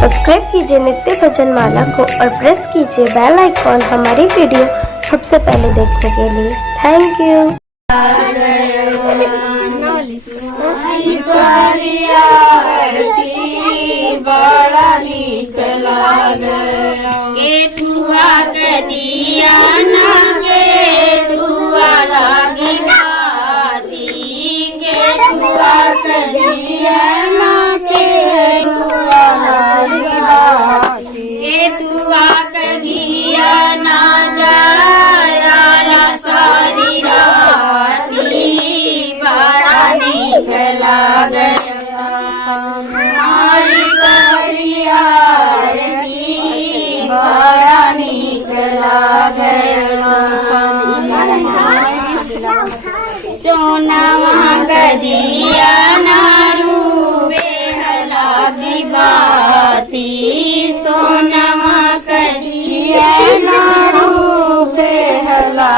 सब्सक्राइब कीजिए नित्य भजन माला को और प्रेस कीजिए बेल आइकॉन हमारी वीडियो सबसे पहले देखने के लिए। Thank you. सोनामा कदिया नारू बेहला बाती सोनामा कदिया नारू बेहला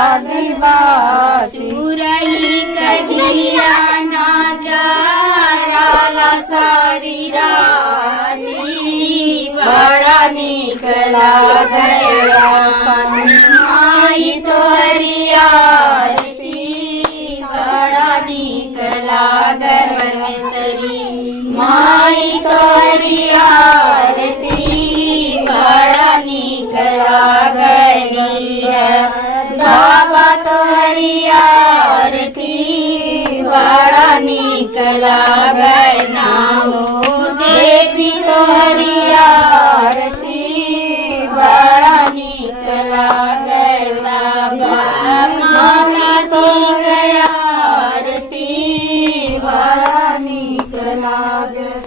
बाती सुरई कदिया ना जारा सारी रानी बड़ा निकला गया माई तोरिया माई तोरी आरती बड़ा निकला गई है बाबा तोरी आरती बड़ा निकला गई नामो देवी तोरी आरती बड़ा निकला गई बाबा मामा तो गया आरती बड़ा निकला गया।